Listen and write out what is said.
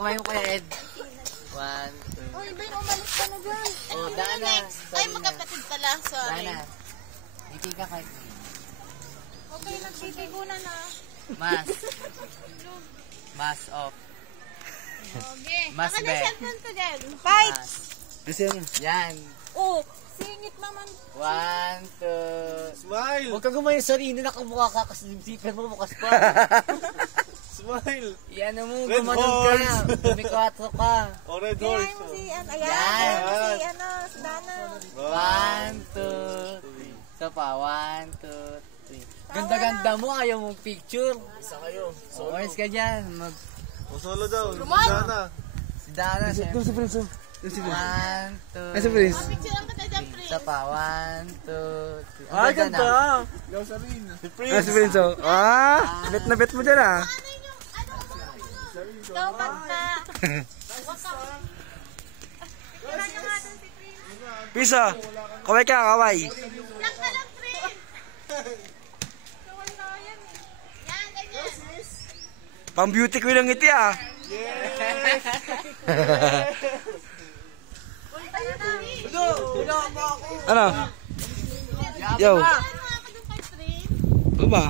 Kamay mo kaya, Ed. 1, 2. Oh, iba yung umalis ka na dyan. Oh, Dana. Ay, magkapatid pala. Sorry. Dana. Hindi ka kahit. Okay, nagsitigunan na. Mask off. Okay. Mas Baka na bet. cellphone ko dyan. Fight! Yan. Oh, singit naman. 1, 2. Smile! Huwag ka gumayon sa rin. Nakamukha ka kasi yung zipper mo bukas pa. Smile! Yan mo, Red gumanon ka. Kumikwato ka. O, red Kaya horse. mo si, Yan. ayan mo si, si Dana. 1, 2. Isa pa, 1, 2, 3. Ganda-ganda mo, ayaw mong picture. Isa kayo. So, oras ka dyan. O, solo daw. Rumal! Dana. Si Dana, siya. Doon si Prince. 1, 2. Ay, si Prince. Picture ang kita dyan, Prince. Isa pa, 1, 2, 3. Ay, ganda. Si Ah, Prince. si Prince. Bet na bet mo dyan ah. Ikaw, basta. Wala nyo nga dun si Prince. Pisa. Kaway ka, kaway. Lang ka lang, Prince. Kawal na yan eh. Yan, ganyan. Pang beauty queen ang ngiti ah. Ayun na, eh. Ano? Yo. Ano nga ka dun kay Prince? Ano ba?